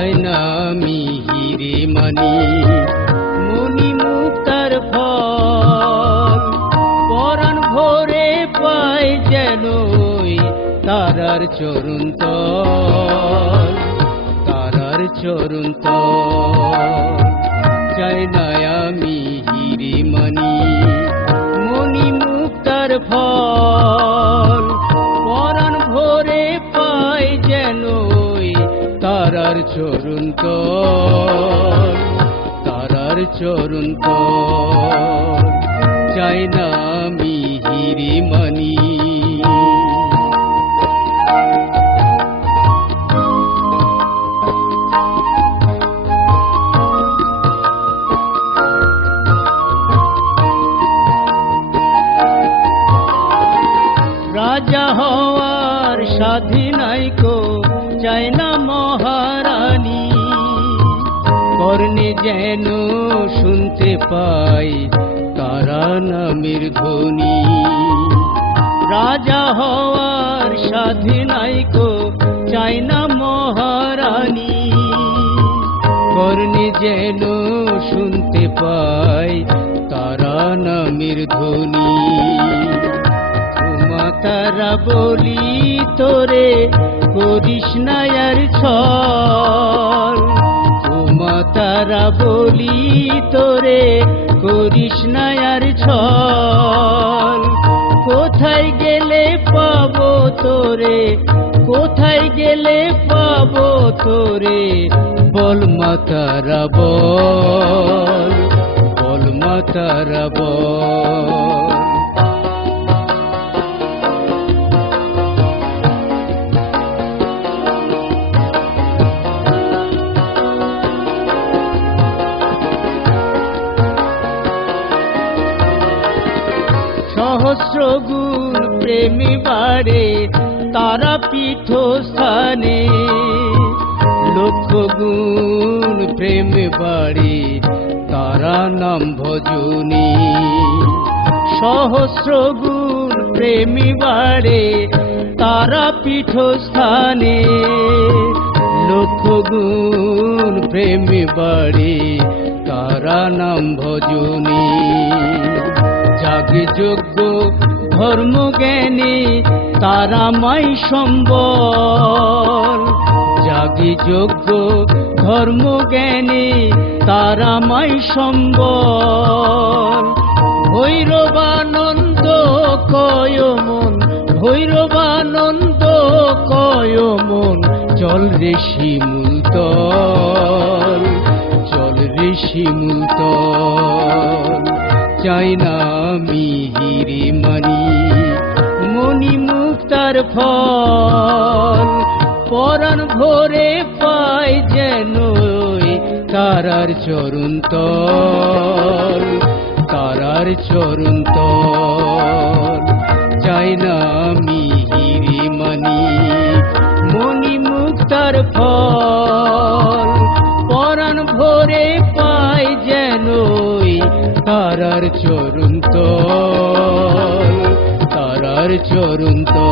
চাই না মিহিরে মানি মনি মুক্তার ফল পরাণ ভরে পাই যেন তারার চরণ তল তারার চরণ তল চাই না মিহিরে মানি মনি মুক্তার ফল পরাণ ভরে পাই যেন তারার চরণ তল তারার চরণ তল চাই না মিহিরে মানি রাজা হওয়ার স্বাধীনাইকো চাই না মহারানী কর্ণে যেন শুনতে পাই তারা নামের ধ্বনি রাজা হওয়ার স্বাধীনাইকো চাই না মহারানী কর্ণে যেন শুনতে পাই তারা নামের ধ্বনি তারা বলি তোরে করিস না আর ছল উমা তারা বলি তোরে করিস না আর ছল কোথায় গেলে পাবো তোরে কোথায় গেলে পাবো তোরে বল মা তারা বল মা তারা বল সহস্র গুণ প্রেমী বাড়ে তারা পীঠস্থানে লক্ষ গুণ প্রেম বাড়ে তারা নাম ভজনী সহস্র গুণ প্রেমী বাড়ে তারা পীঠস্থানে লক্ষ গুণ প্রেম বাড়ে তারা নাম ভজনী জাগে যোগ্য ধর্ম জ্ঞানী তারা মাই সম্বল জাগে যোগ্য ধর্ম জ্ঞানী তারা মাই সম্বল ভৈরবানন্দ কয় মন ভৈরবানন্দ কয় মন চল রে শিমুল তল চল রে শিমুল তল চাই না মিহিরে মানি মনি মুক্তার ফল পরাণ ভরে পাই যেন তারার চরণ তল তারার চরণ তল চাই না মিহিরে মানি মনি মুক্তার ফল পরাণ ভরে পাই যেন তারার চরণ তল তারার চরণ তল